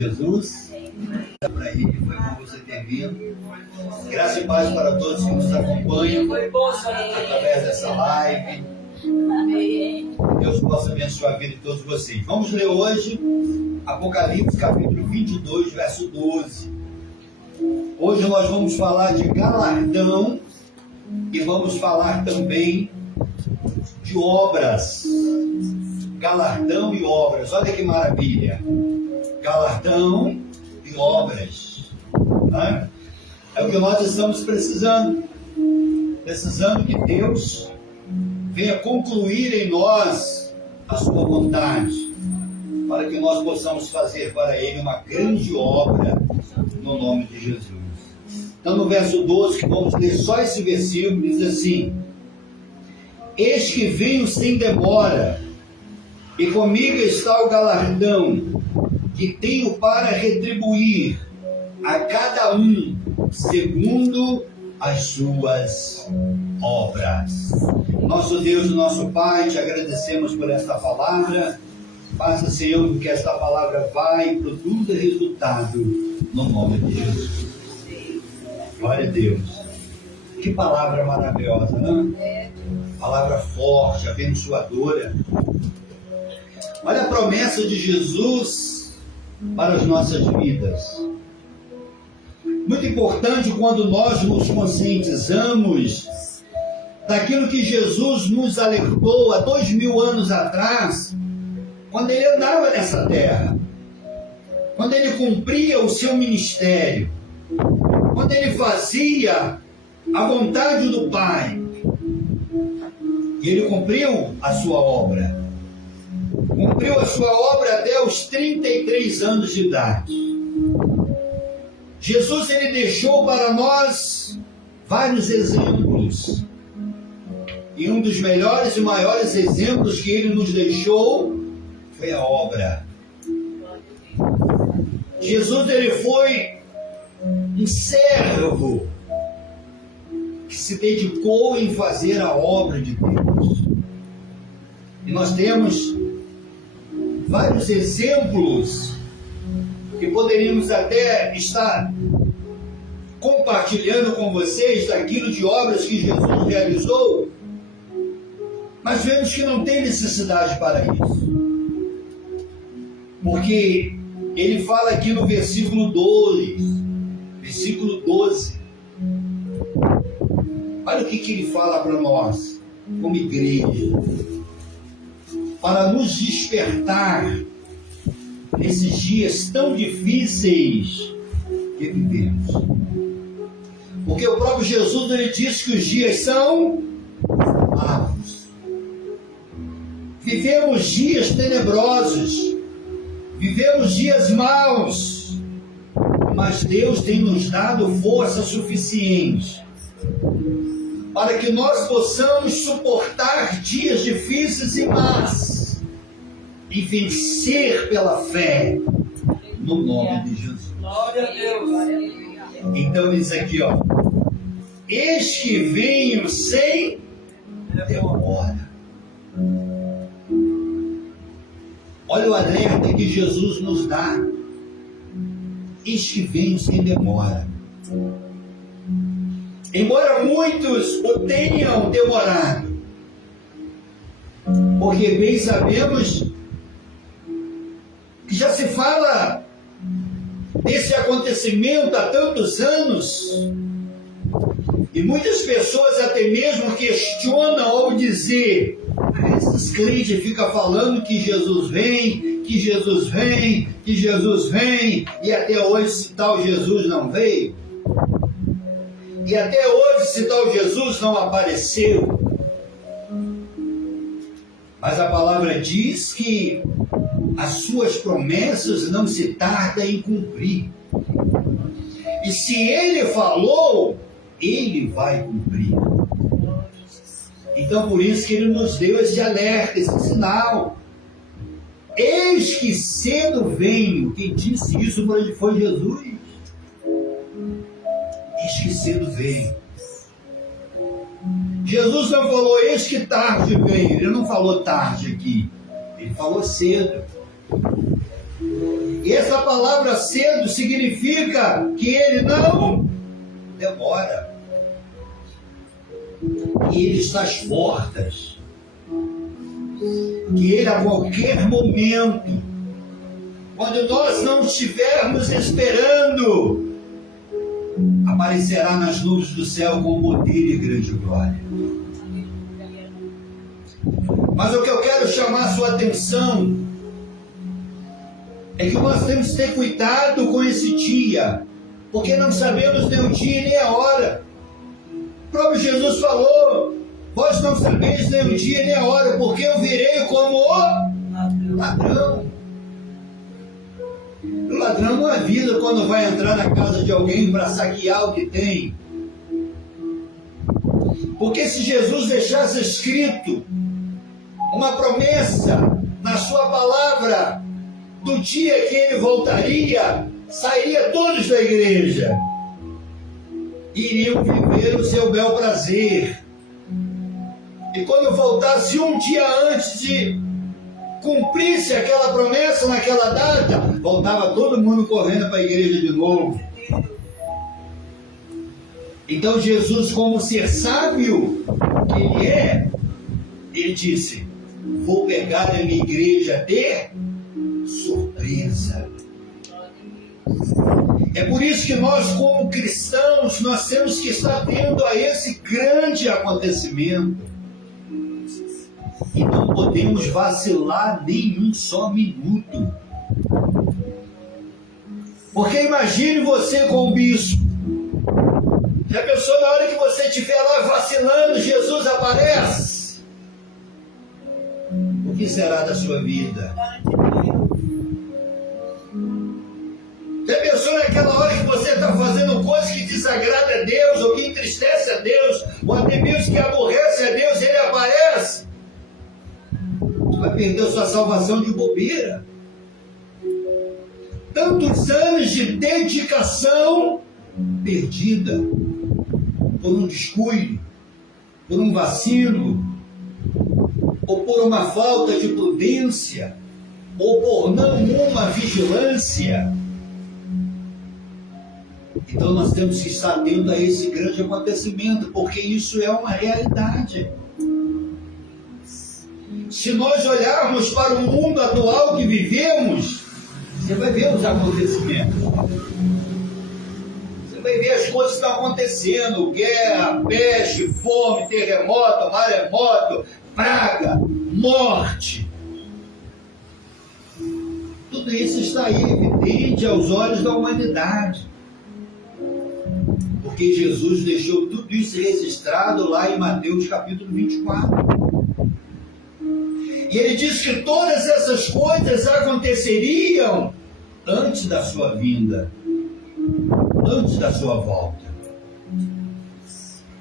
Jesus, para ele, foi bom você ter vindo. Graça e paz para todos que nos acompanham através dessa live. Deus possa abençoar a vida de todos vocês. Vamos ler hoje Apocalipse capítulo 22, verso 12. Hoje nós vamos falar de galardão e vamos falar também de obras. Galardão e obras. Olha que maravilha. Galardão e obras. Né? É o que nós estamos precisando. Precisando que Deus venha concluir em nós a sua vontade, para que nós possamos fazer para Ele uma grande obra, no nome de Jesus. Então, no verso 12, que vamos ler só esse versículo, diz assim: Eis que venho sem demora, e comigo está o galardão, que tenho para retribuir a cada um segundo as suas obras. Nosso Deus e nosso Pai, te agradecemos por esta palavra. Faça, Senhor, que esta palavra vai e produza resultado no nome de Jesus. Glória a Deus. Que palavra maravilhosa, né? Palavra forte, abençoadora. Olha a promessa de Jesus para as nossas vidas. Muito importante quando nós nos conscientizamos daquilo que Jesus nos alertou há 2000 anos atrás, quando ele andava nessa terra, quando ele cumpria o seu ministério, quando ele fazia a vontade do Pai, e ele cumpriu a sua obra. Cumpriu a sua obra até os 33 anos de idade. Jesus, ele deixou para nós vários exemplos. E um dos melhores e maiores exemplos que ele nos deixou foi a obra. Jesus, ele foi um servo que se dedicou em fazer a obra de Deus. E nós temos vários exemplos que poderíamos até estar compartilhando com vocês daquilo de obras que Jesus realizou, mas vemos que não tem necessidade para isso. Porque ele fala aqui no versículo 12. Olha o que ele fala para nós, como igreja, para nos despertar nesses dias tão difíceis que vivemos. Porque o próprio Jesus, ele disse que os dias são maus. Vivemos dias tenebrosos, vivemos dias maus, mas Deus tem nos dado força suficiente para que nós possamos suportar dias difíceis e maus e vencer pela fé no nome de Jesus. Glória a Deus. Então diz aqui, ó: Eis que venho sem demora. Olha o alerta que Jesus nos dá. Eis que venho sem demora. Embora muitos o tenham demorado, porque bem sabemos que já se fala desse acontecimento há tantos anos, e muitas pessoas até mesmo questionam ao dizer: esses crentes ficam falando que Jesus vem, que Jesus vem, que Jesus vem, e até hoje se tal Jesus não veio, e até hoje se tal Jesus não apareceu. Mas a palavra diz que as suas promessas não se tardam em cumprir. E se ele falou, ele vai cumprir. Então, por isso que ele nos deu esse alerta, esse sinal. Eis que cedo venho. Quem disse isso foi Jesus. Eis que cedo venho. Jesus não falou, eis que tarde venho. Ele não falou tarde aqui. Ele falou cedo. E essa palavra cedo significa que ele não demora. Que ele está às portas. Que ele a qualquer momento, quando nós não estivermos esperando, aparecerá nas nuvens do céu com poder e grande glória. Mas o que eu quero chamar a sua atenção é que nós temos que ter cuidado com esse dia, porque não sabemos nem o dia nem a hora. O próprio Jesus falou: vós não sabeis nem o dia nem a hora, porque eu virei como o ladrão. O ladrão não avisa quando vai entrar na casa de alguém para saquear o que tem. Porque se Jesus deixasse escrito uma promessa na sua palavra do dia que ele voltaria, sairia todos da igreja, iriam viver o seu bel prazer. E quando voltasse um dia antes de cumprisse aquela promessa naquela data, voltava todo mundo correndo para a igreja de novo. Então Jesus, como ser sábio que ele é, ele disse: vou pegar a minha igreja de surpresa. É por isso que nós, como cristãos, nós temos que estar atento a esse grande acontecimento. E não podemos vacilar nem um só minuto. Porque imagine você com o bispo. Já pensou na hora que você estiver lá vacilando, Jesus aparece? O que será da sua vida? Já pensou naquela hora que você está fazendo coisas que desagrada a Deus, ou que entristece a Deus, ou até mesmo que aborrece a Deus, ele aparece? Você vai perder sua salvação de bobeira. Tantos anos de dedicação perdida por um descuido, por um vacilo, ou por uma falta de prudência, ou por não uma vigilância. Então nós temos que estar atento a esse grande acontecimento, porque isso é uma realidade. Se nós olharmos para o mundo atual que vivemos, você vai ver os acontecimentos. Você vai ver as coisas que estão acontecendo: guerra, peste, fome, terremoto, maremoto, praga, morte. Tudo isso está aí evidente aos olhos da humanidade. Porque Jesus deixou tudo isso registrado lá em Mateus capítulo 24. E ele diz que todas essas coisas aconteceriam antes da sua vinda, antes da sua volta.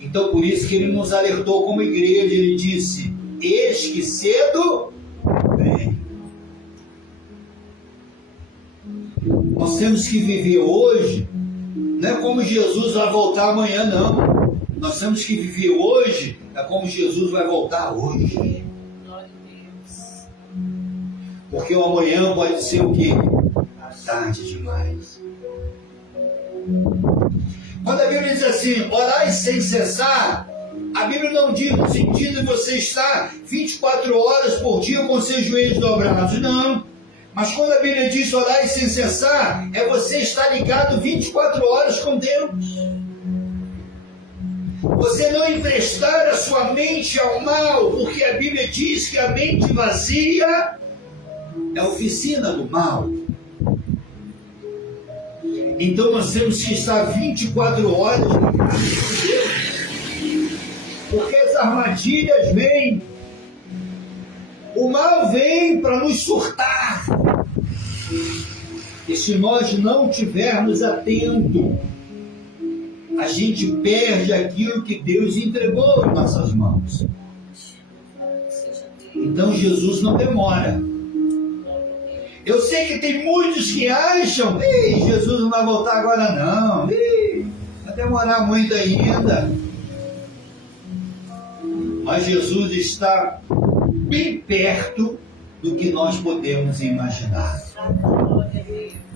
Então por isso que ele nos alertou como igreja. Ele disse: eis que cedo vem. Nós temos que viver hoje. Não é como Jesus vai voltar amanhã, não. Nós temos que viver hoje, é como Jesus vai voltar hoje. Porque o amanhã pode ser o quê? Tarde demais. Quando a Bíblia diz assim: orai sem cessar, a Bíblia não diz no sentido de você estar 24 horas por dia com seus joelhos dobrados. Não. Mas quando a Bíblia diz orar sem cessar, é você estar ligado 24 horas com Deus. Você não emprestar a sua mente ao mal, porque a Bíblia diz que a mente vazia é a oficina do mal. Então nós temos que estar 24 horas ligados com Deus. Porque as armadilhas vêm. O mal vem para nos surtar. E se nós não estivermos atentos, a gente perde aquilo que Deus entregou em nossas mãos. Então Jesus não demora. Eu sei que tem muitos que acham: Jesus não vai voltar agora não, vai demorar muito ainda. Mas Jesus está bem perto do que nós podemos imaginar. Glória a Deus.